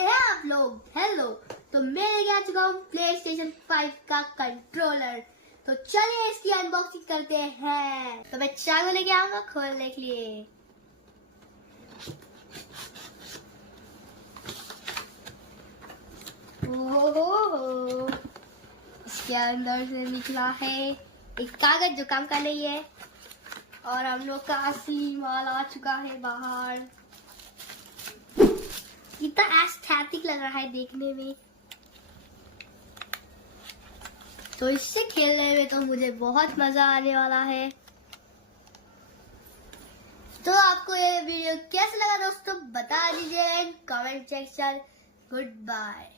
आप लोग हेलो। तो मैं लेके आ चुका हूँ PlayStation 5 का कंट्रोलर। तो चलिए इसकी अनबॉक्सिंग करते हैं। तो मैं चाकू लेके आऊंगा खोलने के लिए। ओहो, इसके अंदर से निकला है एक कागज जो काम का नहीं है, और हम लोग का असली माल आ चुका है बाहर। कितना एस्थेटिक लग रहा है देखने में। तो इससे खेलने में तो मुझे बहुत मजा आने वाला है। तो आपको ये वीडियो कैसा लगा दोस्तों बता दीजिए कमेंट सेक्शन। Good bye.